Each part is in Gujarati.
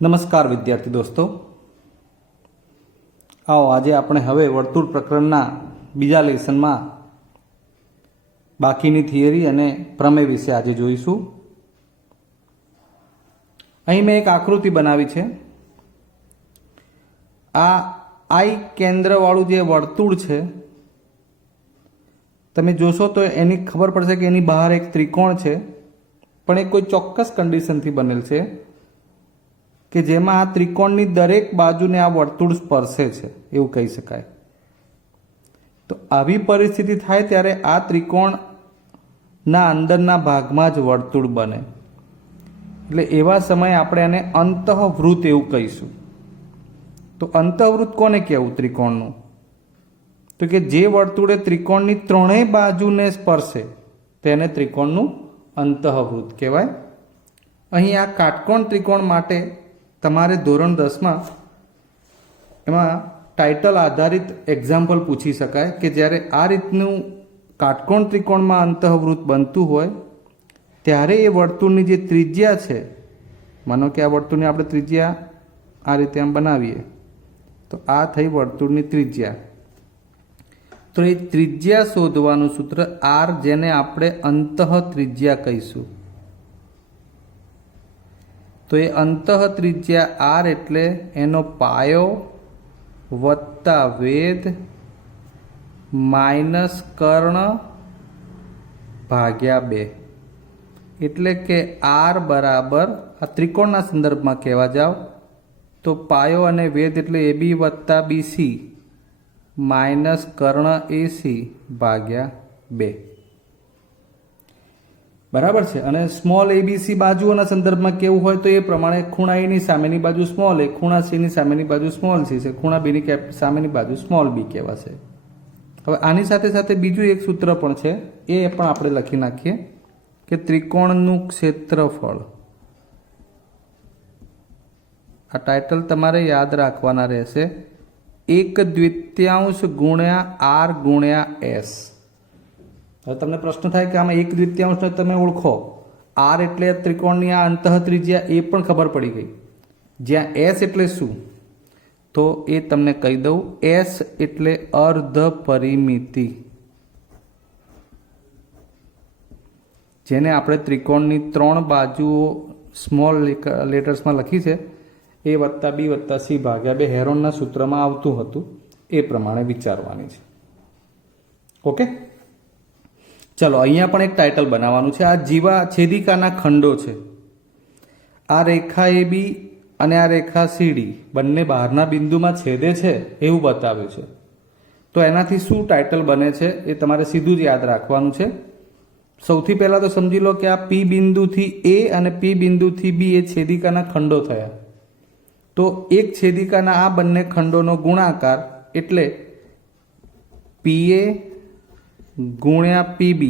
નમસ્કાર વિદ્યાર્થી દોસ્તો, આવો આજે આપણે હવે વર્તુળ પ્રકરણના બીજા લેસનમાં બાકીની થિયરી અને પ્રમેય વિશે આજે જોઈશું. અહીં મેં એક આકૃતિ બનાવી છે. આ આઈ કેન્દ્રવાળું જે વર્તુળ છે, તમે જોશો તો એની ખબર પડશે કે એની બહાર એક ત્રિકોણ છે, પણ એ કોઈ ચોક્કસ કન્ડિશનથી બનેલ છે કે જેમાં આ ત્રિકોણની દરેક બાજુને આ વર્તુળ સ્પર્શે છે, એવું કહી શકાય. તો આવી પરિસ્થિતિ થાય ત્યારે આ ત્રિકોણના અંદરના ભાગમાં જ વર્તુળ બને. એટલે એવા સમયે આપણે એને અંતઃવૃત્ત એવું કહીશું. તો અંતઃવૃત્ત કોને કહેવું ત્રિકોણનું? તો કે જે વર્તુળે ત્રિકોણની ત્રણેય બાજુને સ્પર્શે તેને ત્રિકોણનું અંતઃવૃત્ત કહેવાય. અહીં આ કાટકોણ ત્રિકોણ માટે તમારે ધોરણ 10માં એમાં ટાઇટલ આધારિત એક્ઝામ્પલ પૂછી શકાય કે જ્યારે આ રીતનું કાટકોણ ત્રિકોણમાં અંતઃવૃત્ત બનતું હોય ત્યારે એ વર્તુળની જે ત્રિજ્યા છે, માનો કે આ વર્તુળની આપણે ત્રિજ્યા આ રીતે આમ બનાવીએ તો આ થઈ વર્તુળની ત્રિજ્યા. તો એ ત્રિજ્યા શોધવાનું સૂત્ર આર, જેને આપણે અંતઃ ત્રિજ્યા કહીશું. તો એ અંતઃ ત્રિજ્યા આર એટલે એનો પાયો વત્તા વેધ માઇનસ કર્ણ ભાગ્યા 2. એટલે કે આર બરાબર, આ ત્રિકોણના સંદર્ભમાં કહેવા જાવ તો પાયો અને વેધ એટલે AB વત્તા BC માઇનસ કર્ણ AC ભાગ્યા 2. બરાબર છે. અને સ્મોલ ABC બાજુઓના સંદર્ભમાં કેવું હોય તો એ પ્રમાણે ખૂણા એની સામેની બાજુ સ્મોલ એ, ખૂણા સીની સામેની બાજુ સ્મોલ સી છે, ખૂણા બીની સામેની બાજુ સ્મોલ બી કહેવાશે. હવે આની સાથે સાથે બીજું એક સૂત્ર પણ છે, એ પણ આપણે લખી નાખીએ કે ત્રિકોણનું ક્ષેત્રફળ. આ ટાઇટલ તમારે યાદ રાખવાના રહેશે. 1/2 ગુણ્યા આર ગુણ્યા એસ. હવે તમને પ્રશ્ન થાય કે આમાં 1/2 તમે ઓળખો. આર એટલે ત્રિકોણની આ અંતઃ ત્રિજ્યા, એ પણ ખબર પડી ગઈ. જ્યાં એસ એટલે શું તો એ તમને કહી દઉં. એસ એટલે અર્ધ પરિમિતિ, જેને આપણે ત્રિકોણની 3 બાજુઓ સ્મોલ લેટર્સમાં લખી છે, એ વત્તા બી વત્તા સી ભાગ્યા 2 હેરોનના સૂત્રમાં આવતું હતું. એ પ્રમાણે વિચારવાની છે. ઓકે, ચલો અહીંયા પણ એક ટાઇટલ બનાવવાનું છે. આ જીવા છેદિકાના ખંડો છે. આ રેખા AB અને આ રેખા CD બંને બહારના બિંદુમાં છેદે છે એવું બતાવ્યું છે. તો એનાથી શું ટાઇટલ બને છે એ તમારે સીધું જ યાદ રાખવાનું છે. સૌથી પહેલાં તો સમજી લો કે આ P બિંદુથી A અને P બિંદુથી B એ છેદિકાના ખંડો થયા. તો એક છેદિકાના આ બંને ખંડોનો ગુણાકાર એટલે PA ગુણ્યા PB,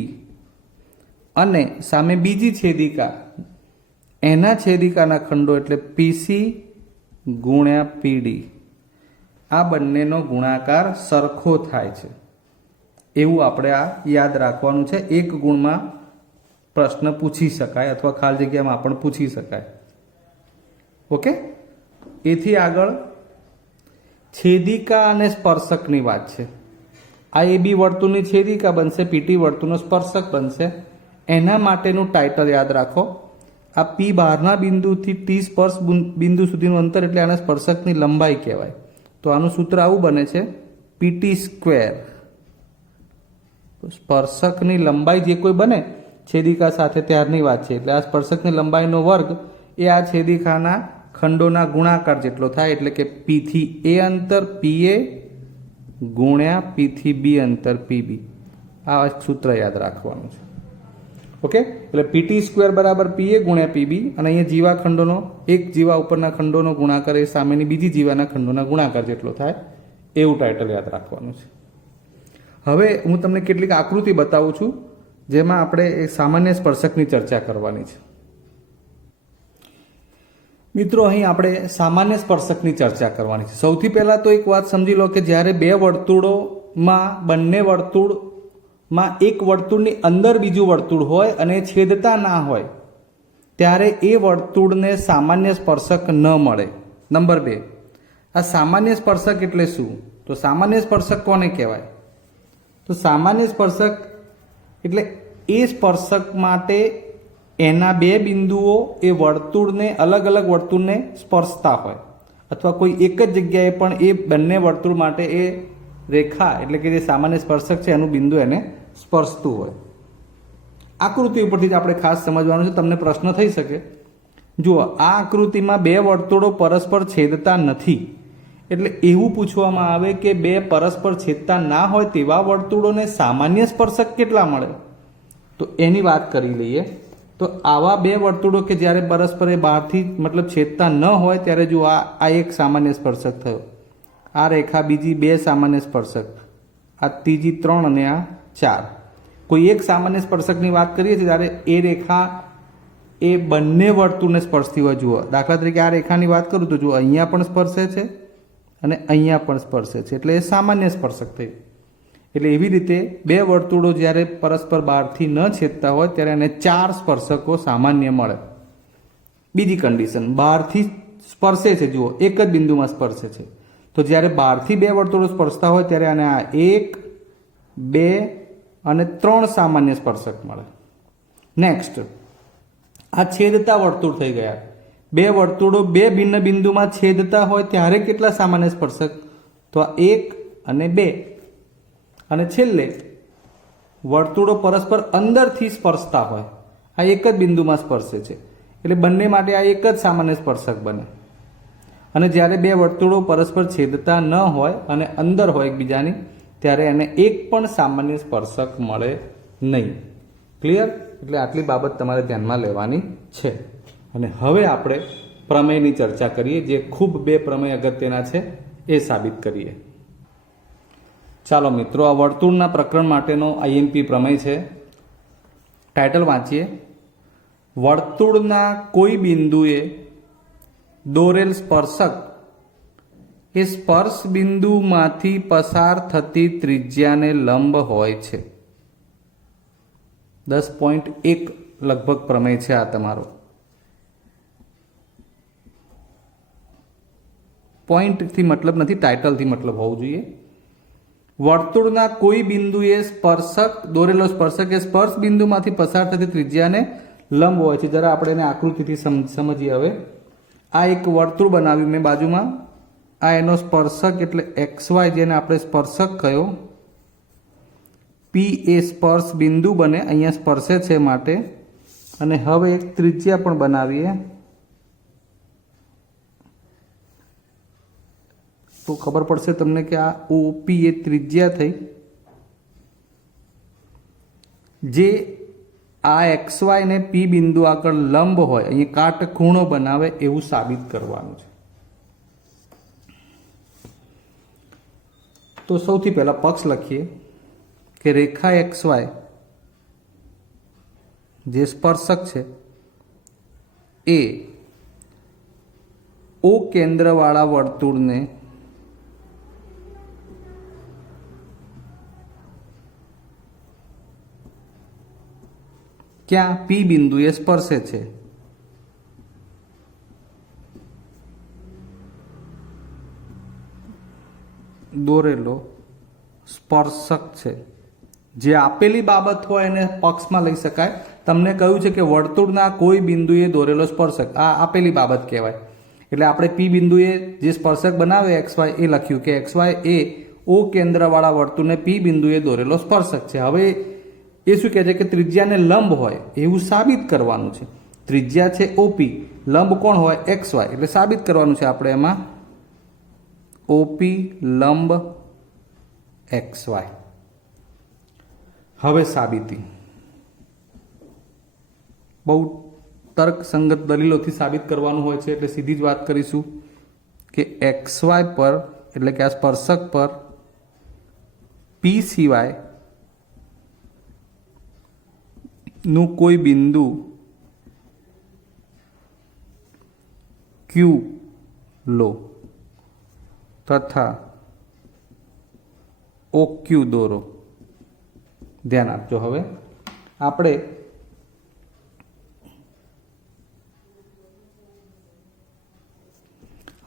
અને સામે બીજી છેદિકા એના છેદિકાના ખંડો એટલે PC ગુણ્યા PD. આ બંનેનો ગુણાકાર સરખો થાય છે એવું આપણે આ યાદ રાખવાનું છે. એક ગુણમાં પ્રશ્ન પૂછી શકાય અથવા ખાલી જગ્યામાં પણ પૂછી શકાય. ઓકે, એથી આગળ છેદિકા અને સ્પર્શકની વાત છે. આ AB વર્તુળની છેદિકા બનશે, PT વર્તુળનો સ્પર્શક બનશે. એના માટેનું ટાઇટલ યાદ રાખો. આ P બહારના બિંદુથી T સ્પર્શ બિંદુ સુધીનું અંતર એટલે આને સ્પર્શકની લંબાઈ કહેવાય. તો આનું સૂત્ર આવું બને છે PT². સ્પર્શકની લંબાઈ જે કોઈ બને છેદિકા સાથે ત્યારની વાત છે. એટલે આ સ્પર્શકની લંબાઈનો વર્ગ એ આ છેદિકાના ખંડોના ગુણાકાર જેટલો થાય. એટલે કે P થી A અંતર PA ગુણ્યા P થી B અંતર PB. આ સૂત્ર યાદ રાખવાનું છે. ઓકે, એટલે PT² બરાબર PA ગુણ્યા PB, અને અહીંયા જીવા ખંડોનો, એક જીવા ઉપરના ખંડોનો ગુણાકાર એ સામેની બીજી જીવાના ખંડોના ગુણાકાર જેટલો થાય એવું ટાઇટલ યાદ રાખવાનું છે. હવે હું તમને કેટલીક આકૃતિ બતાવું છું જેમાં આપણે એ સામાન્ય સ્પર્શકની ચર્ચા કરવાની છે. મિત્રો, અહીં આપણે સામાન્ય સ્પર્શકની ચર્ચા કરવાની છે. સૌથી પહેલાં તો એક વાત સમજી લો કે જ્યારે બે વર્તુળોમાં બંને વર્તુળમાં એક વર્તુળની અંદર બીજું વર્તુળ હોય અને છેદતા ના હોય ત્યારે એ વર્તુળને સામાન્ય સ્પર્શક ન મળે. નંબર 2, આ સામાન્ય સ્પર્શક એટલે શું? તો સામાન્ય સ્પર્શક કોને કહેવાય? તો સામાન્ય સ્પર્શક એટલે એ સ્પર્શક માટે એના બે બિંદુઓ એ વર્તુળને અલગ અલગ વર્તુળને સ્પર્શતા હોય, અથવા કોઈ એક જ જગ્યાએ પણ એ બંને વર્તુળ માટે એ રેખા એટલે કે જે સામાન્ય સ્પર્શક છે એનું બિંદુ એને સ્પર્શતું હોય. આકૃતિ ઉપરથી જ આપણે ખાસ સમજવાનું છે, તમને પ્રશ્ન થઈ શકે. જુઓ, આ આકૃતિમાં બે વર્તુળો પરસ્પર છેદતા નથી, એટલે એવું પૂછવામાં આવે કે બે પરસ્પર છેદતા ના હોય તેવા વર્તુળોને સામાન્ય સ્પર્શક કેટલા મળે? તો એની વાત કરી લઈએ. તો આવા બે વર્તુળો કે જ્યારે પરસ્પર એ બહારથી મતલબ છેદતા ન હોય ત્યારે જો આ એક સામાન્ય સ્પર્શક થયો, આ રેખા બીજી 2 સામાન્ય સ્પર્શક, આ ત્રીજી 3 અને આ 4. કોઈ એક સામાન્ય સ્પર્શકની વાત કરીએ છીએ ત્યારે એ રેખા એ બંને વર્તુળને સ્પર્શતી હોય. જુઓ, દાખલા તરીકે આ રેખાની વાત કરું તો જુઓ, અહીંયા પણ સ્પર્શે છે અને અહીંયા પણ સ્પર્શે છે, એટલે એ સામાન્ય સ્પર્શક થયું. એટલે એવી રીતે બે વર્તુળો જ્યારે પરસ્પર બહારથી ન છેદતા હોય ત્યારે એને 4 સ્પર્શકો સામાન્ય મળે. બીજી કન્ડિશન, બહારથી સ્પર્શે છે, જુઓ એક જ બિંદુમાં સ્પર્શે છે, તો જ્યારે બહારથી બે વર્તુળો સ્પર્શતા હોય ત્યારે આને આ 1, 2 અને 3 સામાન્ય સ્પર્શક મળે. નેક્સ્ટ, આ છેદતા વર્તુળ થઈ ગયા. બે વર્તુળો બે ભિન્ન બિંદુમાં છેદતા હોય ત્યારે કેટલા સામાન્ય સ્પર્શક? તો આ 1 અને 2. અને છેલ્લે વર્તુળો પરસ્પર અંદરથી સ્પર્શતા હોય, આ એક જ બિંદુમાં સ્પર્શે છે, એટલે બંને માટે આ એક જ સામાન્ય સ્પર્શક બને. અને જ્યારે બે વર્તુળો પરસ્પર છેદતા ન હોય અને અંદર હોય એકબીજાની, ત્યારે એને એક પણ સામાન્ય સ્પર્શક મળે નહીં. ક્લિયર? એટલે આટલી બાબત તમારે ધ્યાનમાં લેવાની છે. અને હવે આપણે પ્રમેયની ચર્ચા કરીએ, જે ખૂબ 2 પ્રમેય અગત્યના છે એ સાબિત કરીએ. ચાલો મિત્રો, આ વર્તુળના પ્રકરણ માટેનો આઈએમપી પ્રમેય છે. ટાઇટલ વાંચીએ. વર્તુળના કોઈ બિંદુએ દોરેલ સ્પર્શક એ સ્પર્શ બિંદુમાંથી પસાર થતી ત્રિજ્યાને લંબ હોય છે. 10.1 લગભગ પ્રમેય છે આ તમારો. પોઈન્ટથી મતલબ નથી, ટાઇટલથી મતલબ હોવું જોઈએ. વર્તુળના કોઈ બિંદુએ સ્પર્શક દોરેલો સ્પર્શક એ સ્પર્શ બિંદુમાંથી પસાર થતી ત્રિજ્યાને લંબ હોય છે. જરા આપણે એને આકૃતિથી સમજીએ. હવે આ એક વર્તુળ બનાવ્યું મેં બાજુમાં, આ એનો સ્પર્શક એટલે XY, જેને આપણે સ્પર્શક કહ્યો. P એ સ્પર્શ બિંદુ બને, અહીંયા સ્પર્શે છે માટે. અને હવે એક ત્રિજ્યા પણ બનાવીએ તો ખબર પડશે તમને કે આ OP એ ત્રિજ્યા થઈ, જે આ XY ને P બિંદુ આગળ લંબ હોય, અહીંયા કાટખૂણો બનાવે એવું સાબિત કરવાનું છે. તો સૌથી પહેલા પક્ષ લખીએ કે રેખા XY જે સ્પર્શક છે એ O કેન્દ્રવાળા વર્તુળને ક્યાં? P બિંદુએ સ્પર્શે છે. દોરેલો સ્પર્શક છે. જે આપેલી બાબત હોય એને પક્ષમાં લઈ શકાય. તમને કહ્યું છે કે વર્તુળના કોઈ બિંદુએ દોરેલો સ્પર્શક, આ આપેલી બાબત કહેવાય. એટલે આપણે P બિંદુએ જે સ્પર્શક બનાવે XY એ લખ્યું કે XY એ O કેન્દ્રવાળા વર્તુળને P બિંદુએ દોરેલો સ્પર્શક છે. હવે એ શું કહે છે કે ત્રિજ્યાને લંબ હોય એવું સાબિત કરવાનું છે. ત્રિજ્યા છે OP, લંબ કોણ હોય? XY. એટલે સાબિત કરવાનું છે આપણે એમાં OP લંબ XY. હવે સાબિતી બહુ તર્કસંગત દલીલોથી સાબિત કરવાનું હોય છે, એટલે સીધી જ વાત કરીશું કે XY પર એટલે કે આ સ્પર્શક પર P સિવાય નું કોઈ બિંદુ Q લો તથા OQ દોરો. ધ્યાન આપજો. હવે આપણે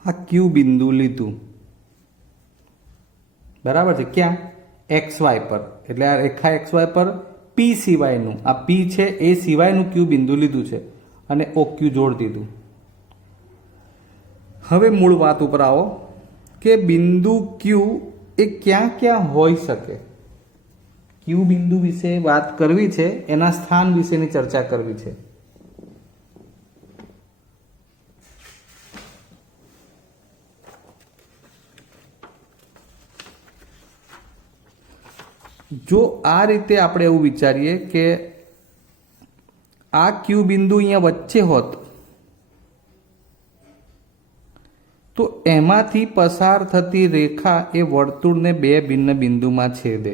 આ ક્યુ બિંદુ લીધું, બરાબર છે, ક્યાં? એક્સ વાય પર. એટલે આ રેખા એક્સ વાય પર પી સિવાયનું, આ પી છે એ સિવાયનું ક્યુ બિંદુ લીધું છે અને ઓ ક્યુ જોડી દીધું. હવે મૂળ વાત ઉપર આવો કે બિંદુ ક્યુ એ ક્યાં ક્યાં હોઈ શકે. ક્યુ બિંદુ વિશે વાત કરવી છે, એના સ્થાન વિશેની ચર્ચા કરવી છે. જો આ રીતે આપણે એવું વિચારીએ કે આ ક્યુ બિંદુ અહીંયા વચ્ચે હોત તો એમાંથી પસાર થતી રેખા એ વર્તુળને બે ભિન્ન બિંદુમાં છેદે.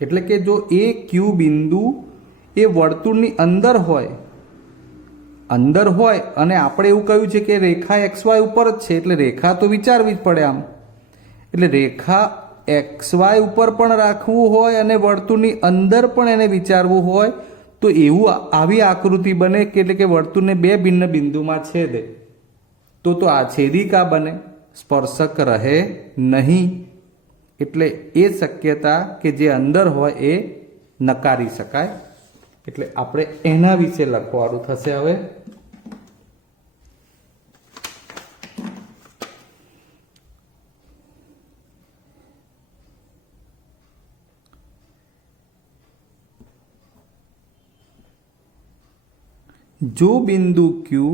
એટલે કે જો એ ક્યુ બિંદુ એ વર્તુળની અંદર હોય અને આપણે એવું કહ્યું છે કે રેખા એક્સ વાય ઉપર જ છે, એટલે રેખા તો વિચારવી જ પડે આમ. એટલે રેખા એક્સ વાય ઉપર પણ રાખવું હોય અને વર્તુળની અંદર પણ એને વિચારવું હોય તો એવું આવી આકૃતિ બને કે એટલે કે વર્તુળને બે ભિન્ન બિંદુમાં છેદે. તો આ છેદિકા બને, સ્પર્શક રહે નહીં. એટલે એ શક્યતા કે જે અંદર હોય એ નકારી શકાય. એટલે આપણે એના વિશે લખવાનું થશે. હવે જો બિંદુ ક્યુ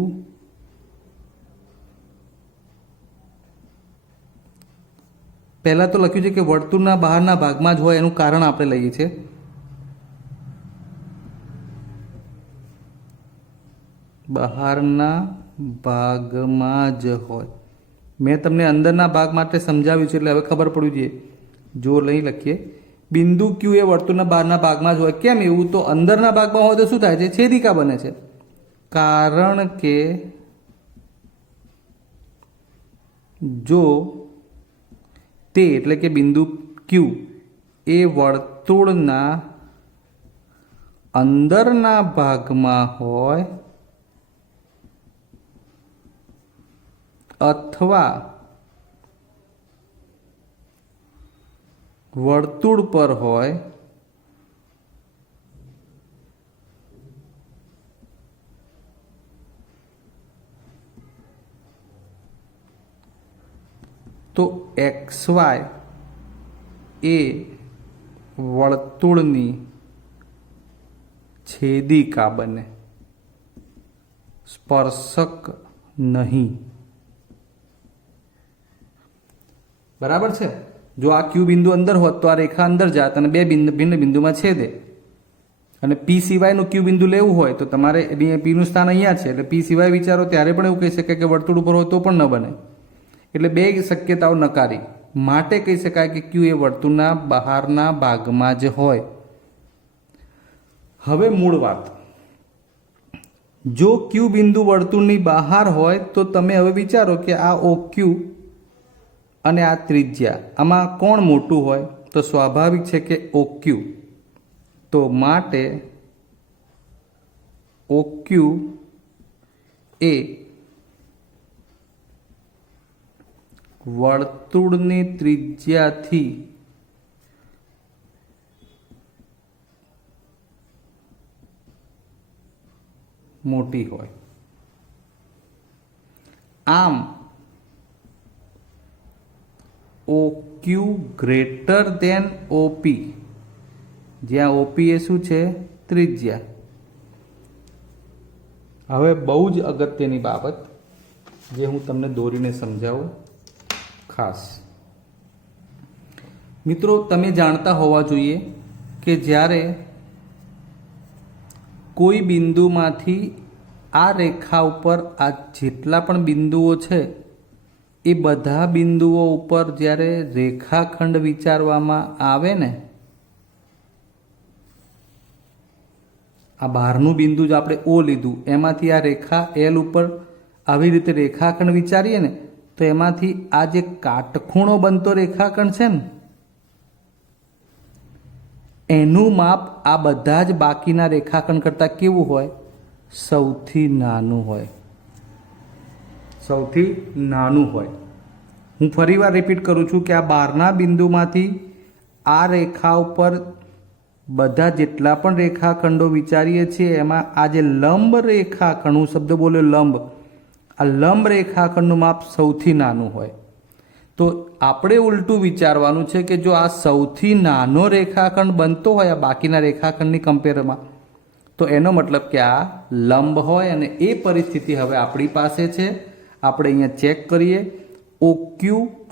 પહેલા તો લખ્યું છે કે વર્તુળના બહારના ભાગમાં જ હોય, એનું કારણ આપણે લઈએ છીએ. બહારના ભાગમાં જ હોય. મેં તમને અંદરના ભાગ માટે સમજાવ્યું છે એટલે હવે ખબર પડવી જોઈએ. જો લઈ લખીએ બિંદુ ક્યુ એ વર્તુળના બહારના ભાગમાં જ હોય. કેમ એવું? તો અંદરના ભાગમાં હોય તો શું થાય છે? છેદિકા બને છે. કારણ કે જો તે એટલે કે બિંદુ ક્યુ એ વર્તુળના અંદરના ભાગમાં હોય અથવા વર્તુળ પર હોય તો એક્સ વાય એ વર્તુળની છેદિકા બને, સ્પર્શક નહીં. બરાબર છે? જો આ ક્યુ બિંદુ અંદર હોત તો આ રેખા અંદર જાત અને બે ભિન્ન બિંદુમાં છેદે. અને પી સિવાયનું ક્યુ બિંદુ લેવું હોય તો તમારે પીનું સ્થાન અહીંયા છે એટલે પી સિવાય વિચારો ત્યારે પણ એવું કહી શકાય કે વર્તુળ ઉપર હોય તો પણ ન બને. એટલે બે શક્યતાઓ નકારી. માટે કહી શકાય કે ક્યુ એ વર્તુળના બહારના ભાગમાં જ હોય. હવે મૂળ વાત, જો ક્યુ બિંદુ વર્તુળની બહાર હોય તો તમે હવે વિચારો કે આ ઓ ક્યુ અને આ ત્રિજ્યા, આમાં કોણ મોટું હોય? તો સ્વાભાવિક છે કે ઓ ક્યુ. તો માટે ઓ ક્યુ એ વર્તુળની ત્રિજ્યાથી મોટી હોય. આમ ઓ ક્યુ ગ્રેટર દેન ઓપી, જ્યાં ઓપી એ શું છે? ત્રિજ્યા. હવે બહુ જ અગત્યની બાબત જે હું તમને દોરીને સમજાવું. ખાસ મિત્રો, તમે જાણતા હોવા જોઈએ કે જ્યારે કોઈ બિંદુમાંથી આ રેખા ઉપર આ જેટલા પણ બિંદુઓ છે એ બધા બિંદુઓ ઉપર જ્યારે રેખાખંડ વિચારવામાં આવે ને, આ બહારનું બિંદુ જ આપણે ઓ લીધું, એમાંથી આ રેખા એલ ઉપર આવી રીતે રેખાખંડ વિચારીએ ને તો એમાંથી આ જે કાટખૂણો બનતો રેખાખંડ છે ને એનું માપ આ બધા જ બાકીના રેખાખંડ કરતાં કેવું હોય? સૌથી નાનું હોય. સૌથી નાનું હોય. હું ફરીવાર રિપીટ કરું છું કે આ બહારના બિંદુમાંથી આ રેખા ઉપર બધા જેટલા પણ રેખાખંડો વિચારીએ છીએ એમાં આ જે લંબ રેખાખંડ, હું શબ્દ બોલ્યો લંબ, આ લંબ રેખાખંડનું માપ સૌથી નાનું હોય. તો આપણે ઉલટું વિચારવાનું છે કે જો આ સૌથી નાનો રેખાખંડ બનતો હોય આ બાકીના રેખાખંડની કમ્પેરમાં, તો એનો મતલબ કે આ લંબ હોય. અને એ પરિસ્થિતિ હવે આપણી પાસે છે. આપણે અહીંયા ચેક કરીએ. OQ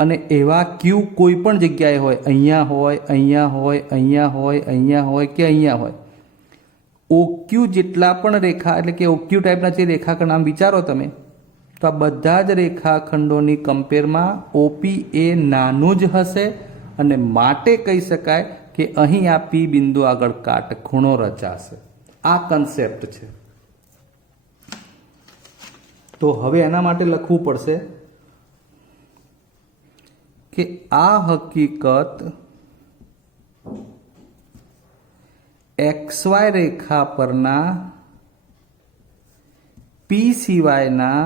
અને એવા Q કોઈ પણ જગ્યાએ હોય, અહીંયા હોય, અહીંયા હોય, અહીંયા હોય, અહીંયા હોય કે અહીંયા હોય. OQ જેટલા પણ રેખા એટલે કે OQ ટાઈપના જે રેખાખંડ આમ વિચારો તમે, તો આ બધા જ રેખાખંડોની કમ્પેરમાં OP એ નાનું જ હશે અને માટે કહી શકાય કે અહીં આ P બિંદુ આગળ કાટખૂણો રચાશે. આ કન્સેપ્ટ છે. તો હવે એના માટે લખવું પડશે કે આ હકીકત XY રેખા પરના P સિવાયના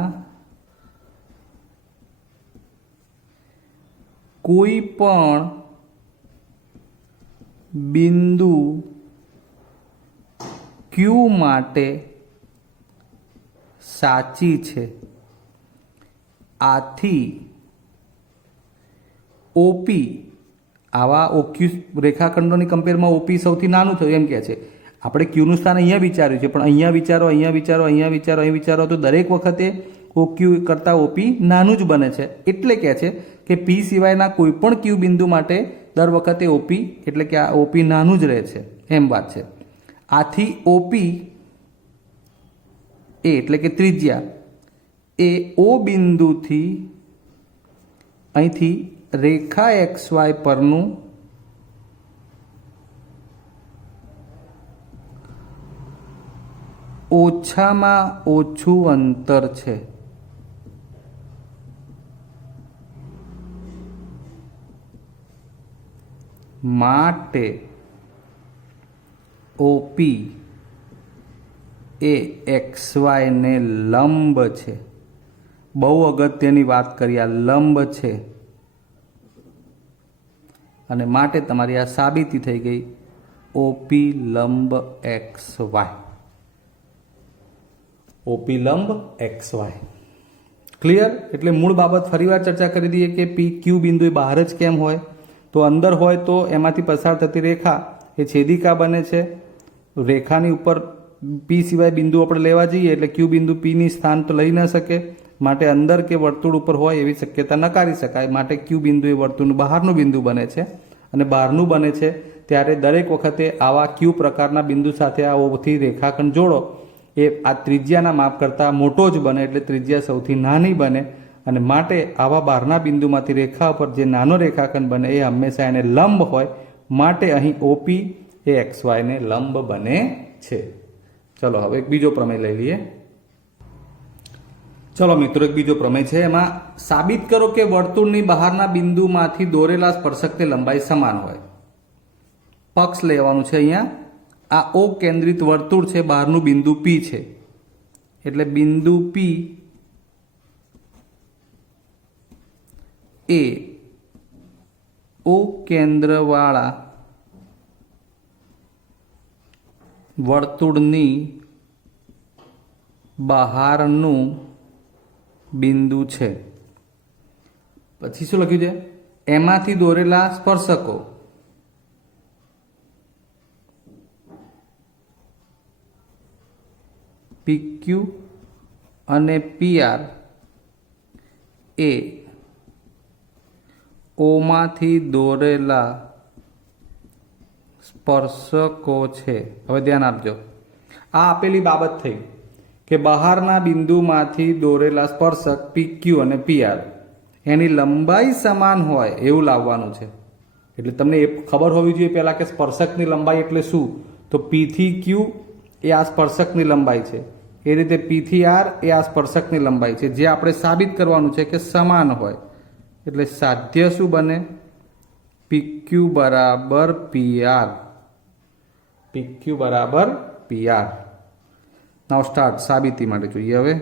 કોઈ પણ બિંદુ Q માટે સાચી છે. આથી OP આવા OQ રેખાખંડોની કમ્પેરમાં OP સૌથી નાનું થયું એમ કહે છે. આપણે Qનું સ્થાન અહીંયા વિચાર્યું છે, પણ અહીંયા વિચારો, અહીંયા વિચારો, અહીંયા વિચારો, અહીં વિચારો, તો દરેક વખતે OQ કરતાં OP નાનું જ બને છે. એટલે કહે છે કે P સિવાયના કોઈ પણ Q બિંદુ માટે દર વખતે OP એટલે કે આ OP નાનું જ રહે છે એમ વાત છે. આથી OP એ એટલે કે ત્રિજ્યા એ O બિંદુથી અહીંથી રેખા XY પરનું ઓછામાં ઓછું અંતર છે. માટે OP એ XY ને લંબ છે. બહુ અગત્યની વાત કરી, આ લંબ છે. અને માટે તમારી આ સાબિતી થઈ ગઈ OP લંબ XY. OP લંબ XY ક્લિયર. એટલે મૂળ બાબત ફરીવાર ચર્ચા કરી દઈએ કે PQ બિંદુ બહાર જ કેમ હોય, તો અંદર હોય તો એમાંથી પસાર થતી રેખા એ છેદિકા બને છે. રેખાની ઉપર P સિવાય બિંદુ આપણે લેવા જઈએ એટલે Q બિંદુ P ની સ્થાન તો લઈ ન શકે. માટે અંદર કે વર્તુળ ઉપર હોય એવી શક્યતા નકારી શકાય. માટે Q બિંદુ એ વર્તુળનું બહારનું બિંદુ બને છે. અને બહારનું બને છે ત્યારે દરેક વખતે આવા Q પ્રકારના બિંદુ સાથે આ ઓથી રેખાખંડ જોડો એ આ ત્રિજ્યાના માપ કરતાં મોટો જ બને, એટલે ત્રિજ્યા સૌથી નાની બને. અને માટે આવા બહારના બિંદુમાંથી રેખા ઉપર જે નાનો રેખાખંડ બને એ હંમેશા એને લંબ હોય. માટે અહીં OP એ XY ને લંબ બને છે. ચલો હવે એક બીજો પ્રમેય લઈ લઈએ. ચલો મિત્રો, એક બીજો પ્રમેય છે. એમાં સાબિત કરો કે વર્તુળની બહારના બિંદુમાંથી દોરેલા સ્પર્શકની લંબાઈ સમાન હોય. પક્ષ લેવાનું છે. અહીંયા આ O કેન્દ્રિત વર્તુળ છે, બહારનું બિંદુ P છે. એટલે બિંદુ P એ O કેન્દ્રવાળા વર્તુળની બહારનું બિંદુ છે. પછી શું લખ્યું છે? એમાંથી દોરેલા સ્પર્શકો PQ અને PR એ ઓમાંથી દોરેલા સ્પર્શકો છે. હવે ધ્યાન આપજો, આ આપેલી બાબત થઈ કે બહારના બિંદુમાંથી દોરેલા સ્પર્શક PQ અને PR એની લંબાઈ સમાન હોય એવું લાવવાનું છે. એટલે તમને એ ખબર હોવી જોઈએ પહેલાં કે સ્પર્શકની લંબાઈ એટલે શું. તો P થી Q એ આ સ્પર્શકની લંબાઈ છે. એ રીતે P થી R એ આ સ્પર્શકની લંબાઈ છે, જે આપણે સાબિત કરવાનું છે કે સમાન હોય. એટલે સાધ્ય શું બને? PQ બરાબર PR. PQ બરાબર PR. નાવ સ્ટાર્ટ. સાબિતી માટે જોઈએ હવે.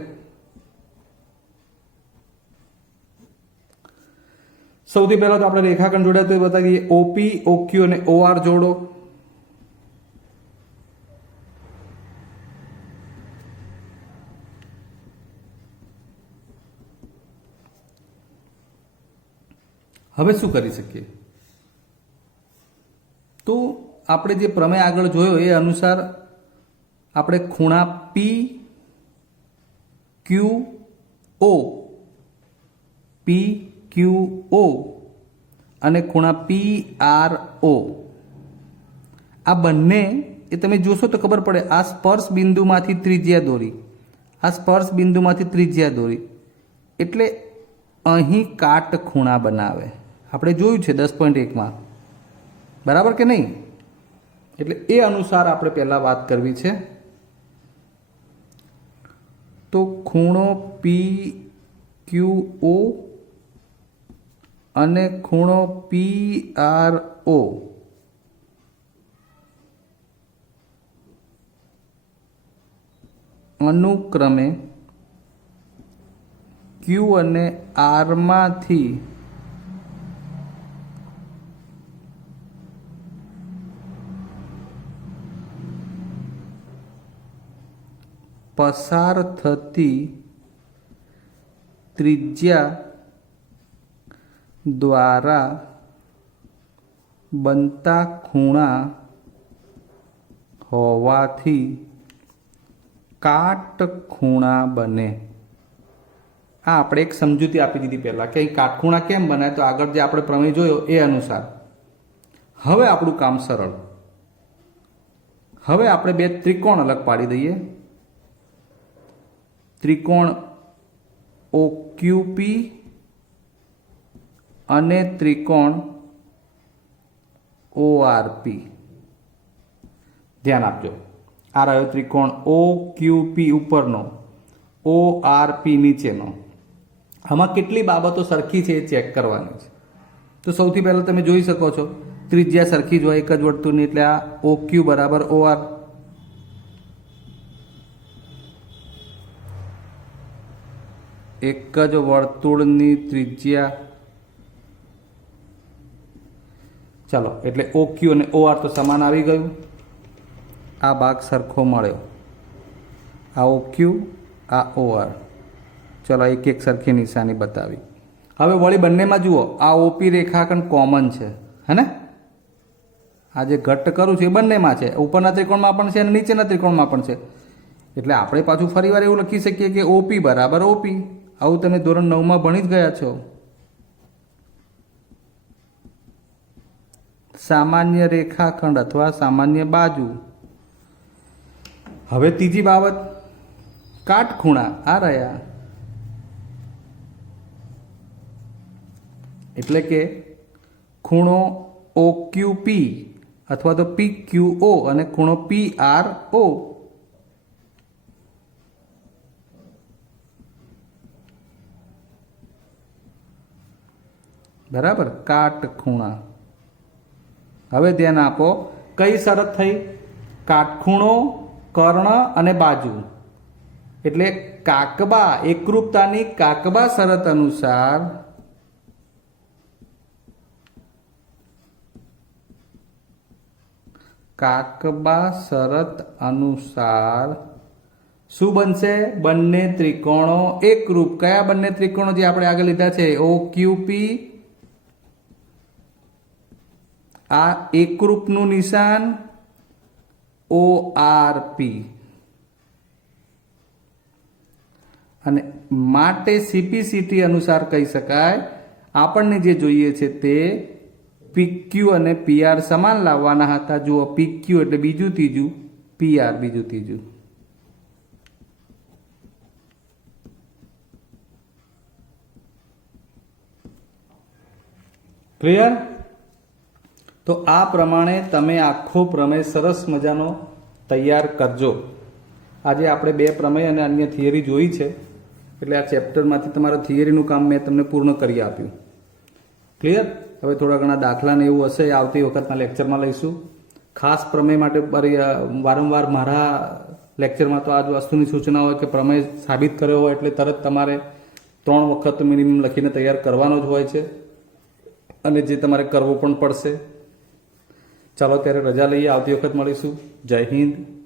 સૌથી પહેલા તો આપણે રેખાખંડ જોડ્યા તો એ બતાવી દઈએ. ઓપી, ઓક્યુ અને ઓઆર જોડો. હવે શું કરી શકીએ? તો આપણે જે પ્રમેય આગળ જોયો એ અનુસાર આપણે ખૂણા પી ક્યુ ઓ, પી ક્યુ ઓ અને ખૂણા પી આર ઓ, આ બંને એ તમે જોશો તો ખબર પડે. આ સ્પર્શ બિંદુમાંથી ત્રિજ્યા દોરી, આ સ્પર્શ બિંદુમાંથી ત્રિજ્યા દોરી એટલે અહીં કાટ ખૂણા બનાવે. આપણે જોયું છે 10.1માં, બરાબર કે નહીં? એટલે એ અનુસાર આપણે પહેલાં વાત કરવી છે. તો ખૂણો પી ક્યુ ઓ અને ખૂણો પી આર ઓ અનુક્રમે ક્યુ અને આરમાંથી પસાર થતી ત્રિજ્યા દ્વારા બનતા ખૂણા હોવાથી કાટખૂણા બને. આ આપણે એક સમજૂતી આપી દીધી પહેલાં કે અહીં કાટખૂણા કેમ બનાય, તો આગળ જે આપણે પ્રમેય જોયો એ અનુસાર. હવે આપણું કામ સરળ. હવે આપણે બે ત્રિકોણ અલગ પાડી દઈએ. ત્રિકોણ ઓક્યુપી અને ત્રિકોણ ઓઆરપી. ધ્યાન આપજો. આ રહ્યો ત્રિકોણ ઓક્યુપી ઉપરનો, ઓઆરપી નીચેનો. આમાં કેટલી બાબતો સરખી છે એ ચેક કરવાની છે. તો સૌથી પહેલાં તમે જોઈ શકો છો ત્રિજ્યા સરખી જ હોય એક જ વર્તુળની, એટલે આ ઓક્યુ બરાબર ઓઆર. એક જ વર્તુળની ત્રિજ્યા. ચાલો, એટલે ઓક્યુ અને ઓઆર તો સમાન આવી ગયું. આ ભાગ સરખો મળ્યો. આ ઓક્યુ, આ ઓઆર. ચલો, એક એક સરખી નિશાની બતાવી. હવે વળી બંનેમાં જુઓ, આ ઓપી રેખાખંડ કોમન છે, હે ને? આ જે ઘટ્ટ કરું છું એ બંનેમાં છે. ઉપરના ત્રિકોણમાં પણ છે અને નીચેના ત્રિકોણમાં પણ છે. એટલે આપણે પાછું ફરીવાર એવું લખી શકીએ કે ઓપી બરાબર ઓપી. આવું તમે ધોરણ 9માં ભણી જ ગયા છો. સામાન્ય રેખાખંડ અથવા સામાન્ય બાજુ. હવે ત્રીજી બાબત, કાટખૂણા આ રહ્યા. એટલે કે ખૂણો ઓક્યુપી અથવા તો પી ક્યુ ઓ અને ખૂણો પી આર ઓ. બરાબર, કાટખૂણા. હવે ધ્યાન આપો, કઈ શરત થઈ? કાટખૂણો, કર્ણ અને બાજુ. એટલે કાકબા, એકરૂપતાની કાકબા શરત અનુસાર શું બનશે? બંને ત્રિકોણો એકરૂપ. કયા બંને ત્રિકોણો જે આપણે આગળ લીધા છે? ઓક્યુપી. આ એકરૂપનું નિશાન ઓઆરપી. અને માટે સીપીસીટી અનુસાર કહી શકાય આપણને જે જોઈએ છે તે પીક્યુ અને પીઆર સમાન લાવવાના હતા. જુઓ, પીક્યુ એટલે બીજું ત્રીજું, પીઆર બીજું ત્રીજું. ક્લિયર? તો આ પ્રમાણે તમે આખો પ્રમેય સરસ મજાનો તૈયાર કરજો. આજે આપણે બે પ્રમેય અને અન્ય થિયરી જોઈ છે, એટલે આ ચેપ્ટરમાંથી તમારા થિયરીનું કામ મેં તમને પૂર્ણ કરી આપ્યું. ક્લિયર? હવે થોડા ઘણા દાખલા ને એવું હશે, આવતી વખતના લેક્ચરમાં લઈશું. ખાસ પ્રમેય માટે વારંવાર મારા લેક્ચરમાં તો આ જ વસ્તુની સૂચના હોય કે પ્રમેય સાબિત કર્યો હોય એટલે તરત તમારે 3 વખત મિનિમમ લખીને તૈયાર કરવાનો જ હોય છે. અને જે તમારે કરવો પણ પડશે. ચાલો ત્યારે રજા લઈએ, આવતી વખત મળીશું. જય હિન્દ.